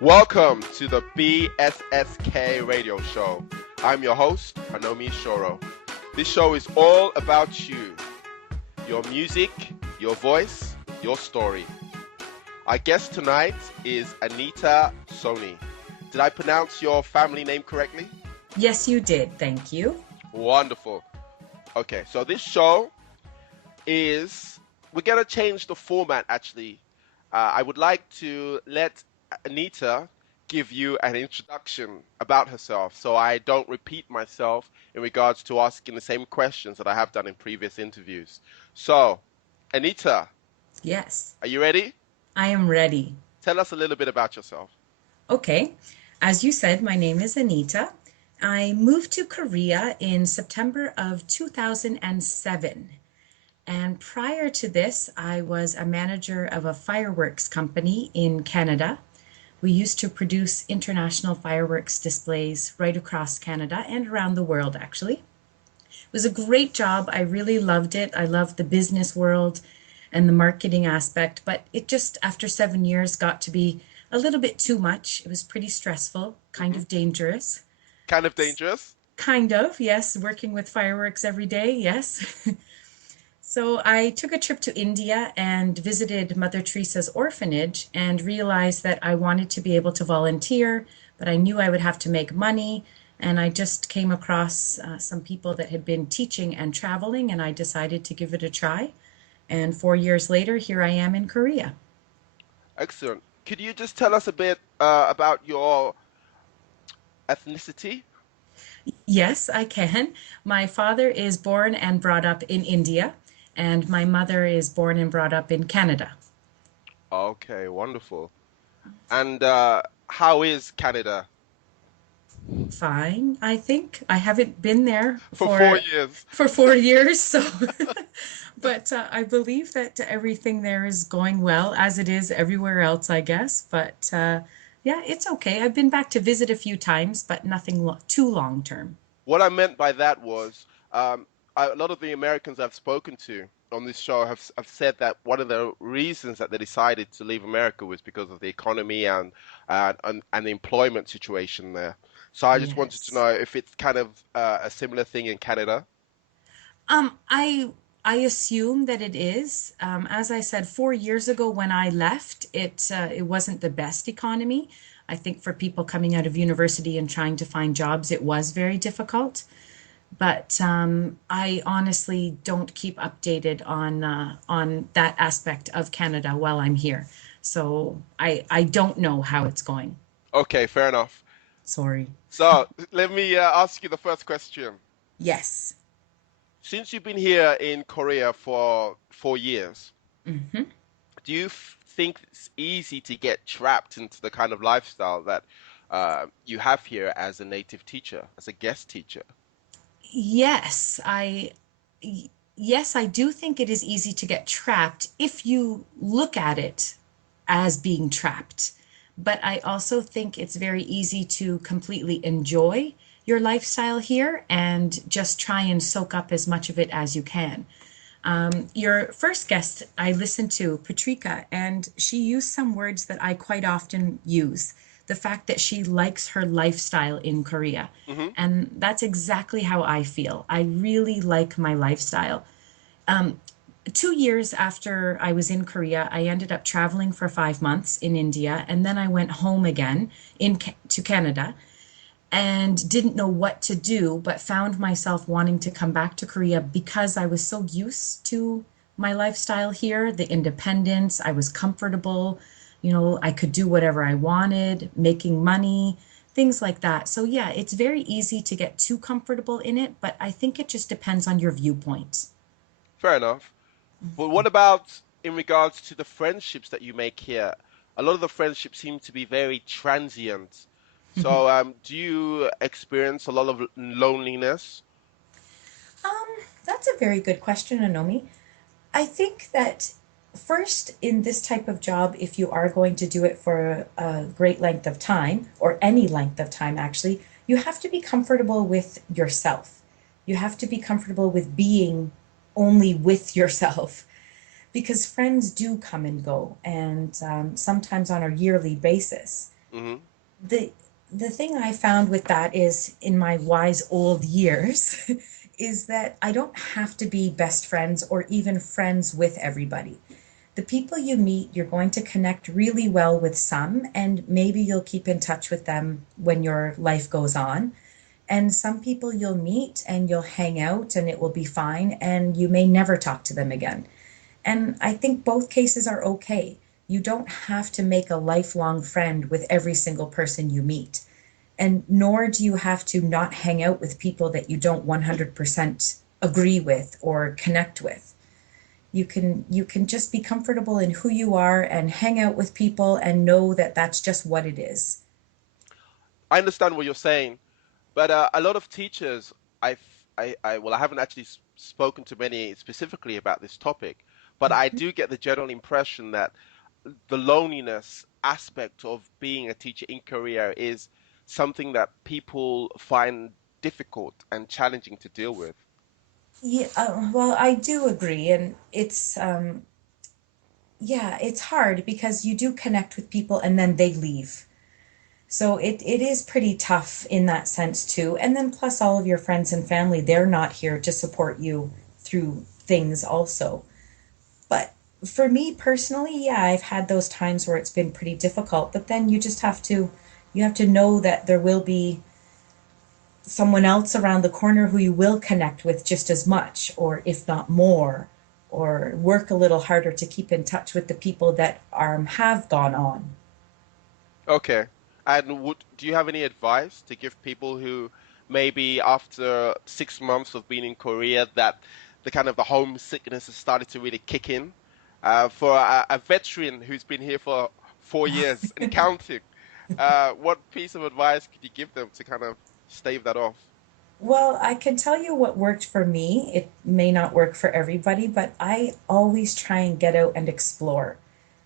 Welcome to the BSSK Radio Show. I'm your host, Hanomi Shoro. This show is all about you, your music, your voice, your story. Our guest tonight is ANITA SONI. Did I pronounce your family name correctly? Yes, you did. Thank you. Wonderful. Okay, so this show we're going to change the format actually. I would like to let ANITA give you an introduction about herself so I don't repeat myself in regards to asking the same questions that I have done in previous interviews. So, ANITA. Yes. Are you ready? I am ready. Tell us a little bit about yourself. Okay. As you said, my name is ANITA. I moved to Korea in September of 2007. And prior to this, I was a manager of a fireworks company in Canada. We used to produce international fireworks displays right across Canada and around the world, actually. It was a great job. I really loved it. I loved the business world and the marketing aspect, but it just, after 7 years, got to be a little bit too much. It was pretty stressful, kind of dangerous. Kind of dangerous? Kind of, yes. Working with fireworks every day, yes. So I took a trip to India and visited Mother Teresa's orphanage and realized that I wanted to be able to volunteer, but I knew I would have to make money. And I just came across some people that had been teaching and traveling, and I decided to give it a try. And 4 years later, here I am in Korea. Excellent. Could you just tell us a bit about your ethnicity? Yes, I can. My father is born and brought up in India, and my mother is born and brought up in Canada. Okay, wonderful. And how is Canada? Fine, I think. I haven't been there For 4 years. For 4 years, so but I believe that everything there is going well, as it is everywhere else, I guess. But yeah, it's okay. I've been back to visit a few times, but nothing too long term. What I meant by that was a lot of the Americans I've spoken to on this show have said that one of the reasons that they decided to leave America was because of the economy and the employment situation there. So I just wanted to know if it's kind of a similar thing in Canada. I assume that it is. As I said, 4 years ago when I left, it wasn't the best economy. I think for people coming out of university and trying to find jobs, it was very difficult. But I honestly don't keep updated on that aspect of Canada while I'm here. So I don't know how it's going. Okay, fair enough. Sorry. So let me ask you the first question. Yes. Since you've been here in Korea for 4 years, do you think it's easy to get trapped into the kind of lifestyle that you have here as a native teacher, as a guest teacher? Yes, I do think it is easy to get trapped if you look at it as being trapped. But I also think it's very easy to completely enjoy your lifestyle here and just try and soak up as much of it as you can. Your first guest I listened to, Patrika, and she used some words that I quite often use. The fact that she likes her lifestyle in Korea. And that's exactly how I feel. I really like my lifestyle. 2 years after I was in Korea, I ended up traveling for 5 months in India, and then I went home again to Canada and didn't know what to do, but found myself wanting to come back to Korea because I was so used to my lifestyle here, the independence, I was comfortable, I could do whatever I wanted, making money, things like that. So yeah, it's very easy to get too comfortable in it, but I think it just depends on your viewpoints. Fair enough. But what about in regards to the friendships that you make here? A lot of the friendships seem to be very transient. So do you experience a lot of loneliness? That's a very good question, Anomi. I think that first, in this type of job, if you are going to do it for a great length of time, or any length of time actually, you have to be comfortable with yourself. You have to be comfortable with being only with yourself, because friends do come and go, and sometimes on a yearly basis. Hmm. The the thing I found with that is in my wise old years is that I don't have to be best friends or even friends with everybody. The people you meet, you're going to connect really well with some, and maybe you'll keep in touch with them when your life goes on. And some people you'll meet and you'll hang out and it will be fine, and you may never talk to them again. And I think both cases are okay. You don't have to make a lifelong friend with every single person you meet. And nor do you have to not hang out with people that you don't 100% agree with or connect with. You can just be comfortable in who you are and hang out with people and know that that's just what it is. I understand what you're saying, but a lot of teachers, well, I haven't actually spoken to many specifically about this topic, but I do get the general impression that the loneliness aspect of being a teacher in Korea is something that people find difficult and challenging to deal with. Yeah, well, I do agree, and yeah, it's hard because you do connect with people and then they leave. So it is pretty tough in that sense too. And then plus all of your friends and family, they're not here to support you through things also. But for me personally, yeah, I've had those times where it's been pretty difficult, but then you have to know that there will be someone else around the corner who you will connect with just as much, or if not more, or work a little harder to keep in touch with the people that have gone on. Okay. And do you have any advice to give people who maybe after 6 months of being in Korea that the kind of the homesickness has started to really kick in? For a veteran who's been here for 4 years and counting, what piece of advice could you give them to kind of stave that off? Well, I can tell you what worked for me. It may not work for everybody, but I always try and get out and explore.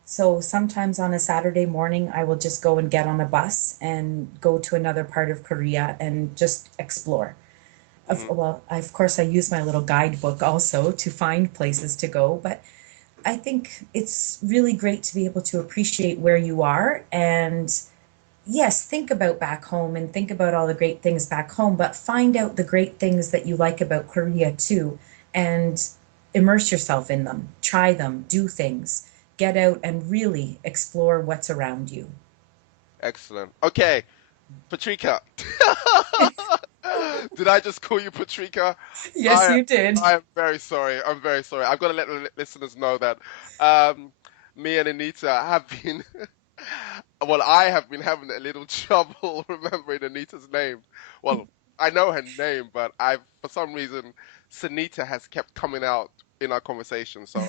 So sometimes on a Saturday morning, I will just go and get on a bus and go to another part of Korea and just explore. Hmm. Of course, I use my little guidebook also to find places to go, but I think it's really great to be able to appreciate where you are and yes, think about back home and think about all the great things back home, but find out the great things that you like about Korea too and immerse yourself in them. Try them, do things, get out and really explore what's around you. Excellent. Okay, Patrika. Did I just call you Patrika? Yes, I you did. I'm very sorry. I'm very sorry. I've got to let the listeners know that um, me and Anita have been, well, I have been having a little trouble remembering Anita's name. Well, I know her name, but for some reason, Sanita has kept coming out in our conversation. So,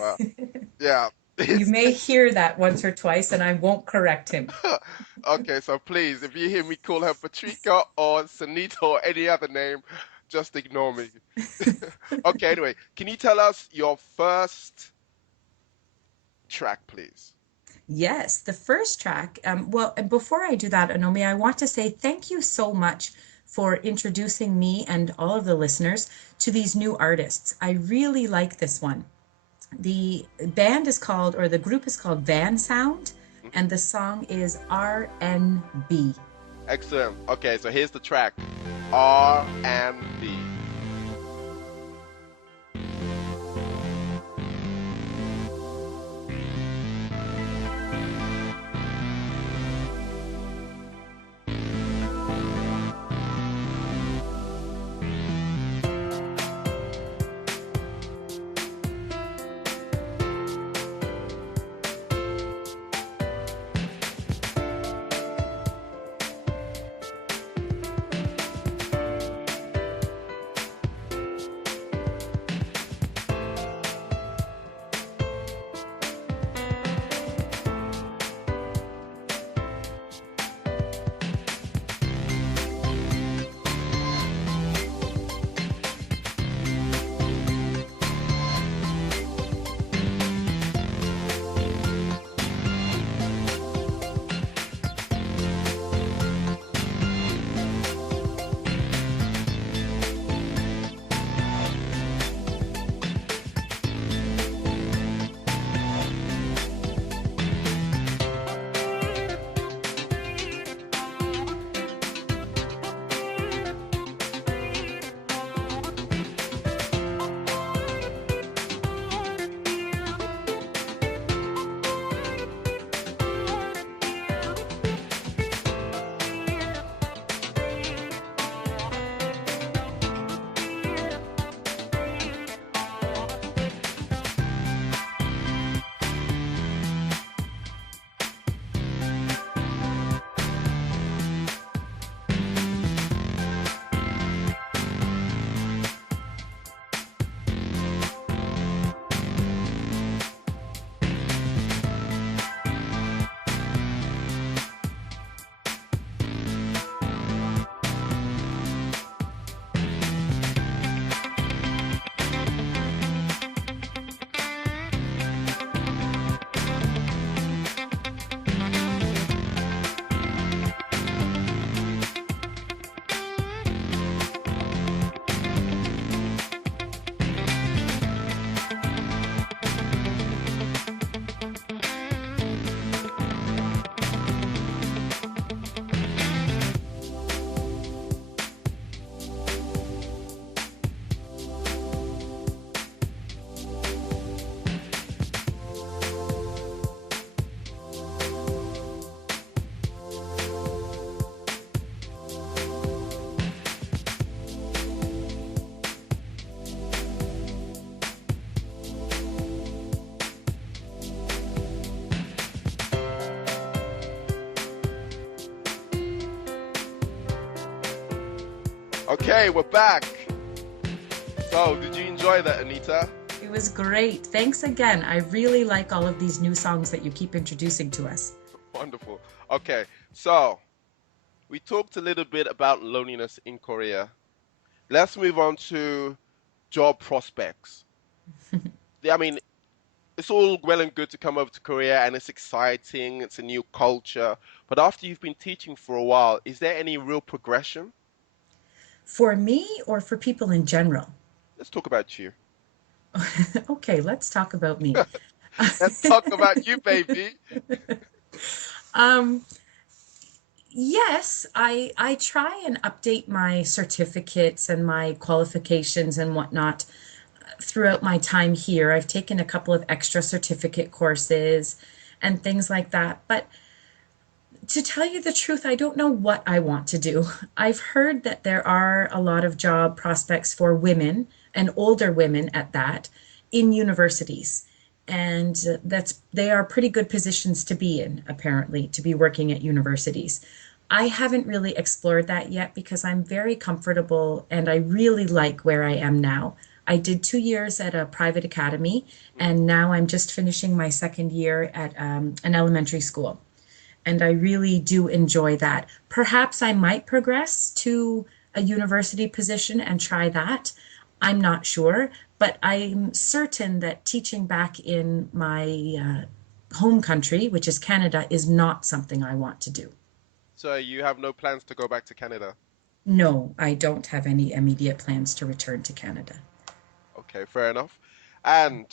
yeah, You it's may hear that once or twice, and I won't correct him. okay. So please, if you hear me call her Patrika or Sanita or any other name, just ignore me. Okay, anyway, can you tell us your first track, please? Yes, the first track. Well, and before I do that, Anomi, I want to say thank you so much for introducing me and all of the listeners to these new artists. I really like this one. The band is called, or the group is called Van Sound, Mhm. and the song is RNB. Excellent. Okay, so here's the track, R and B. Okay, we're back. So, did you enjoy that, Anita? It was great. Thanks again. I really like all of these new songs that you keep introducing to us. Wonderful. Okay, so we talked a little bit about loneliness in Korea. Let's move on to job prospects. I mean, it's all well and good to come over to Korea and it's exciting, it's a new culture. But after you've been teaching for a while, is there any real progression? For me or for people in general? Let's talk about you. Okay, let's talk about me. Let's talk about you, baby. Yes, I try and update my certificates and my qualifications and whatnot throughout my time here. I've taken a couple of extra certificate courses and things like that. But to tell you the truth, I don't know what I want to do. I've heard that there are a lot of job prospects for women and older women at that in universities. And they are pretty good positions to be in, apparently, to be working at universities. I haven't really explored that yet because I'm very comfortable and I really like where I am now. I did 2 years at a private academy, and now I'm just finishing my second year at an elementary school. And I really do enjoy that. Perhaps I might progress to a university position and try that. I'm not sure, but I'm certain that teaching back in my home country, which is Canada, is not something I want to do. So you have no plans to go back to Canada? No, I don't have any immediate plans to return to Canada. Okay, fair enough. And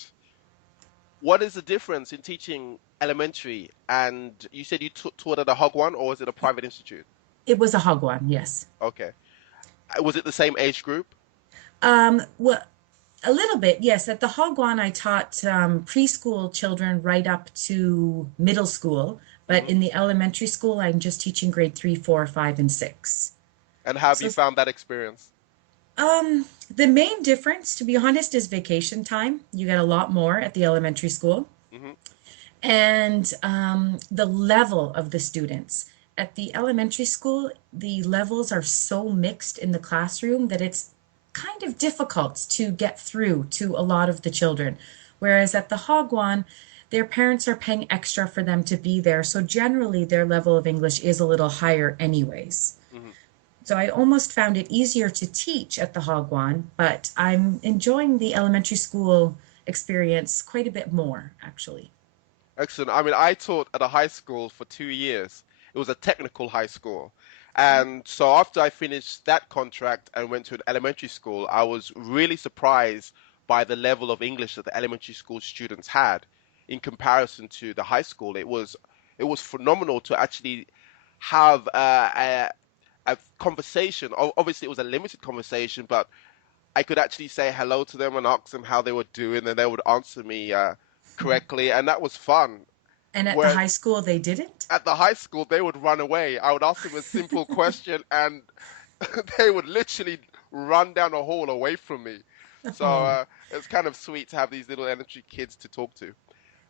what is the difference in teaching elementary and you said you taught at a Hagwon or was it a private institute? It was a Hagwon, yes. Okay. Was it the same age group? Well, a little bit, yes. At the Hagwon, I taught preschool children right up to middle school, but in the elementary school, I'm just teaching grade 3, 4, 5, and 6. And how have you found that experience? The main difference, to be honest, is vacation time. You get a lot more at the elementary school. And the level of the students. At the elementary school, the levels are so mixed in the classroom that it's kind of difficult to get through to a lot of the children. Whereas at the Hagwon, their parents are paying extra for them to be there. So generally, their level of English is a little higher anyways. So I almost found it easier to teach at the Hagwon, but I'm enjoying the elementary school experience quite a bit more, actually. Excellent. I mean, I taught at a high school for 2 years. It was a technical high school. And so after I finished that contract and went to an elementary school, I was really surprised by the level of English that the elementary school students had in comparison to the high school. It was phenomenal to actually have a conversation. Obviously, it was a limited conversation, but I could actually say hello to them and ask them how they were doing, and they would answer me correctly, and that was fun. And at the high school, they didn't? At the high school, they would run away. I would ask them a simple question, and they would literally run down the hall away from me. So it's kind of sweet to have these little elementary kids to talk to.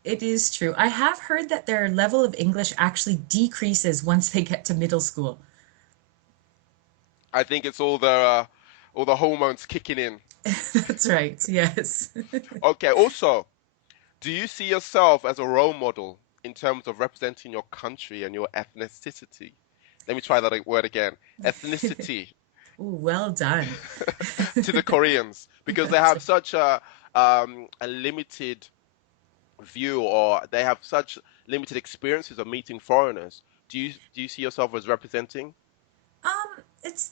It is true. I have heard that their level of English actually decreases once they get to middle school. I think it's all the hormones kicking in. That's right, yes. Okay, also, do you see yourself as a role model in terms of representing your country and your ethnicity? Let me try that word again. Ethnicity. Ooh, well done. To the Koreans, because they have such a limited view, or they have such limited experiences of meeting foreigners. Do you see yourself as representing?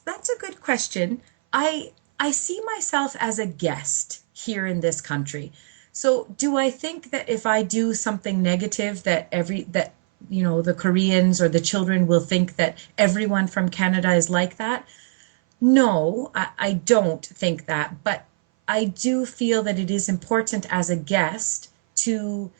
That's a good question. I see myself as a guest here in this country. So do I think that if I do something negative that the Koreans or the children will think that everyone from Canada is like that? No, I don't think that, but I do feel that it is important as a guest to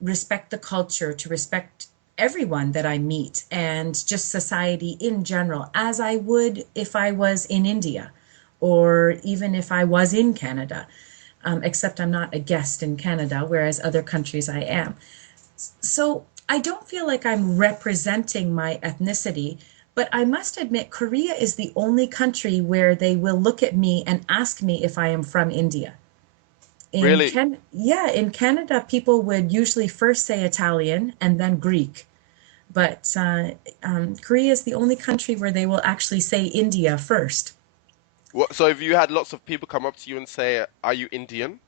respect the culture, to respect everyone that I meet and just society in general, as I would if I was in India or even if I was in Canada, except I'm not a guest in Canada, whereas other countries I am. So I don't feel like I'm representing my ethnicity, But I must admit, Korea is the only country where they will look at me and ask me if I am from India. Really? In Canada, people would usually first say Italian and then Greek. But Korea is the only country where they will actually say India first. So have you had lots of people come up to you and say, "Are you Indian?"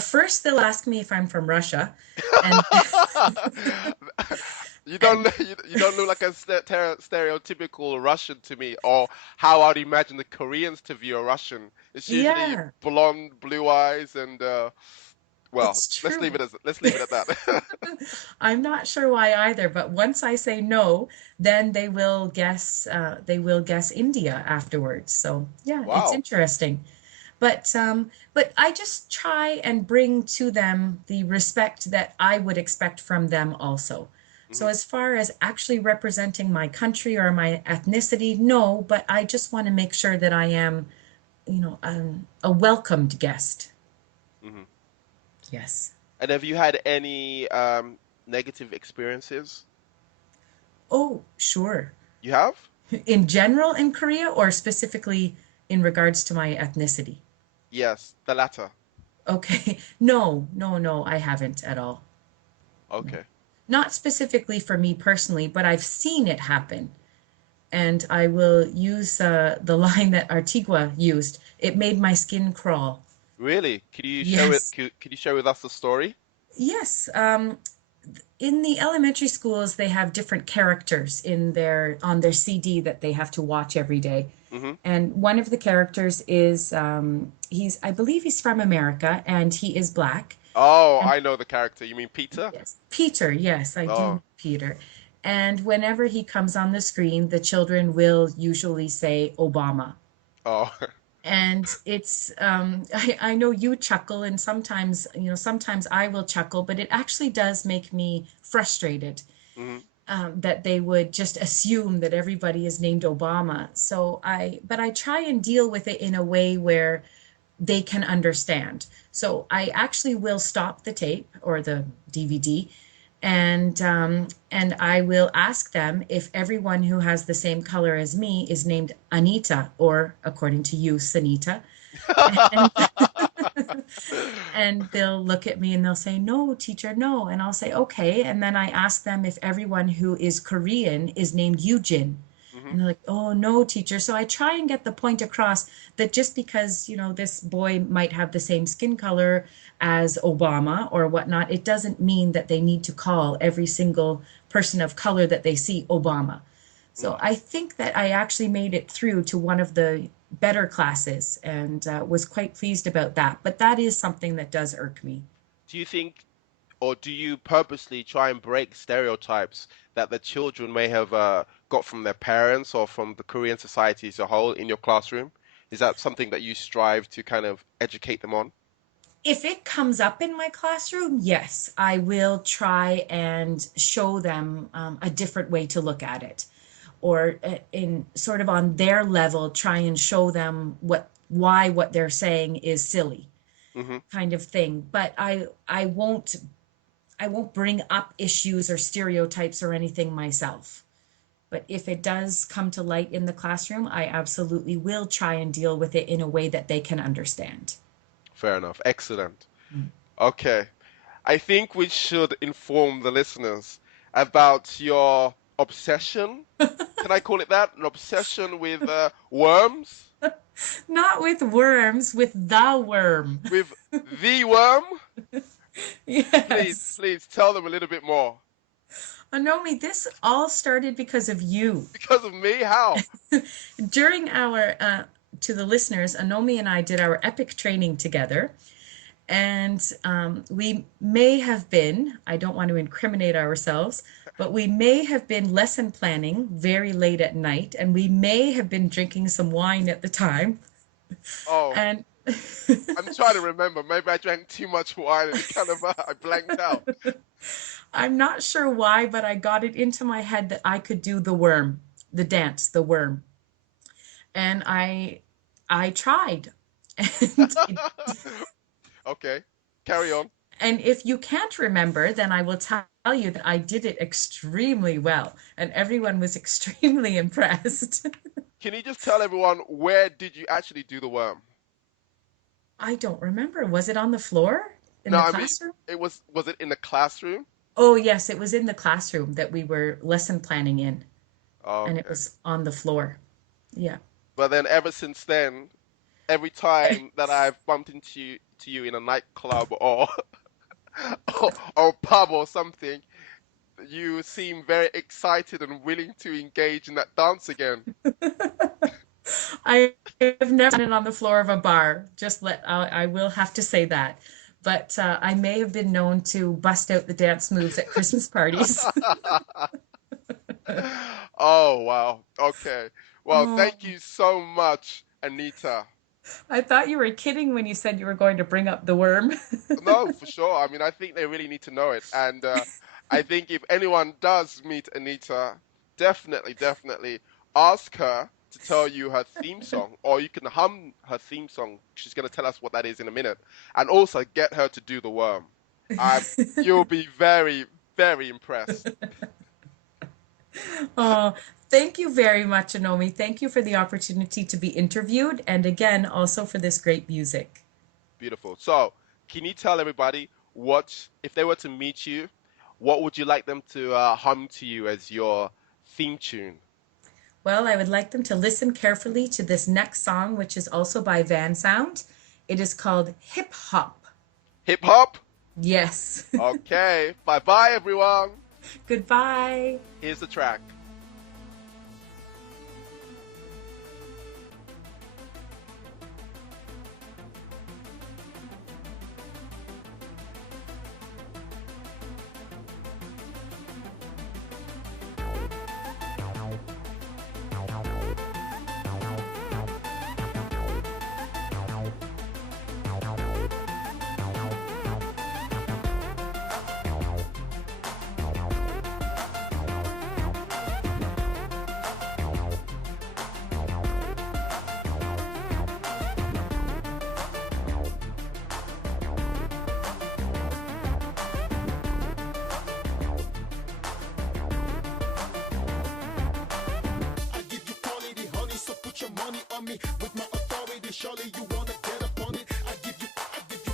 First, they'll ask me if I'm from Russia, and You don't and you don't look like a stereotypical Russian to me, or how I'd imagine the Koreans to view a Russian. It's usually yeah, blonde, blue eyes, and well, it's true. let's leave it at that. I'm not sure why either, but once I say no, then they will guess India afterwards. So yeah, it's Wow. interesting. But I just try and bring to them the respect that I would expect from them also. So Hmm. as far as actually representing my country or my ethnicity, no, but I just want to make sure that I am, a welcomed guest. Hmm. Yes. And have you had any negative experiences? Oh, sure. You have? In general in Korea or specifically in regards to my ethnicity? Yes, the latter. Okay. No, no, no, I haven't at all. No. Okay. Not specifically for me personally, but I've seen it happen. And I will use the line that Artigua used. It made my skin crawl. Really? Yes. Could you share with us the story? Yes. In the elementary schools, they have different characters in their on their CD that they have to watch every day. Hmm. And one of the characters is I believe he's from America, and he is black. Oh, And I know the character. You mean Peter? yes, Peter, yes, I do know Oh, Peter. And whenever he comes on the screen, the children will usually say Obama. oh. And I know you chuckle, and sometimes I will chuckle, but it actually does make me frustrated Hmm. that they would just assume that everybody is named Obama. But I try and deal with it in a way where they can understand. So I actually will stop the tape or the DVD, and I will ask them if everyone who has the same color as me is named Anita, or according to you, Sanita. And and they'll look at me and they'll say, "No, teacher, no." And I'll say, "Okay." And then I ask them if everyone who is Korean is named Eugene. Hmm. And they're like, "Oh, no, teacher." So I try and get the point across that just because, this boy might have the same skin color as Obama or whatnot, it doesn't mean that they need to call every single person of color that they see Obama. So I think that I actually made it through to one of the better classes and was quite pleased about that. But that is something that does irk me. Do you think, or do you purposely try and break stereotypes that the children may have got from their parents or from the Korean society as a whole in your classroom? Is that something that you strive to kind of educate them on? If it comes up in my classroom, yes, I will try and show them a different way to look at it, or in sort of on their level, try and show them why what they're saying is silly, Hmm. kind of thing. But I won't bring up issues or stereotypes or anything myself. But if it does come to light in the classroom, I absolutely will try and deal with it in a way that they can understand. Fair enough. Excellent. Okay. I think we should inform the listeners about your obsession. Can I call it that? An obsession with worms? Not with worms, with the worm. With the worm? Yes. Please tell them a little bit more. Anomi, this all started because of you. Because of me? How? During to the listeners, Anomi and I did our epic training together. And we may have been, I don't want to incriminate ourselves, but we may have been lesson planning very late at night, and we may have been drinking some wine at the time. Oh, And I'm trying to remember. Maybe I drank too much wine and it kind of I blanked out. I'm not sure why, but I got it into my head that I could do the worm, the dance, the worm. And I tried. And Okay, carry on. and if you can't remember, then I will tell you that I did it extremely well, and everyone was extremely impressed. Can you just tell everyone, where did you actually do the worm? I don't remember. Was it on the floor in No, the I mean, classroom? was it in the classroom? Oh, yes, it was in the classroom that we were lesson planning in, and it Okay. was on the floor. Yeah. But then ever since then, every time that I've bumped into you in a nightclub or or pub or something, you seem very excited and willing to engage in that dance again. I have never done it on the floor of a bar. I will have to say that. But I may have been known to bust out the dance moves at Christmas parties. Oh, wow. Okay. Well, Oh, thank you so much, Anita. I thought you were kidding when you said you were going to bring up the worm. No, for sure. I mean, I think they really need to know it. And I think if anyone does meet Anita, definitely ask her to tell you her theme song, or you can hum her theme song. She's going to tell us what that is in a minute. And also get her to do the worm. Um, you'll be very impressed. Oh, thank you very much, Anomi. Thank you for the opportunity to be interviewed, and again, also for this great music. Beautiful. So, can you tell everybody if they were to meet you, what would you like them to hum to you as your theme tune? Well, I would like them to listen carefully to this next song, which is also by Van Sound. It is called Hip Hop. Hip hop? Yes. Okay. Bye bye, everyone. Goodbye. Here's the track. I give you quality, honey, so put your money on me. With my authority, surely you wanna get up on it. I give you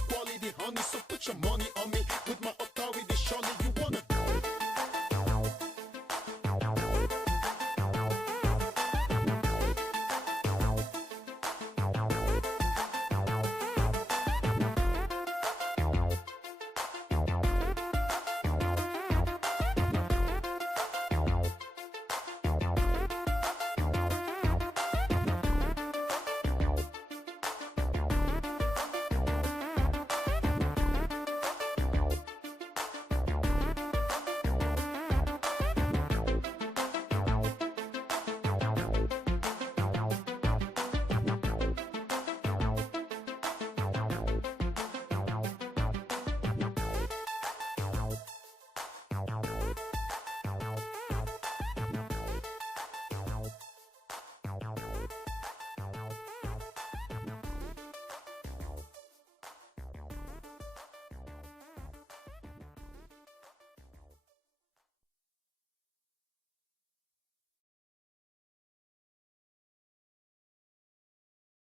quality, honey, so put your money on me. With my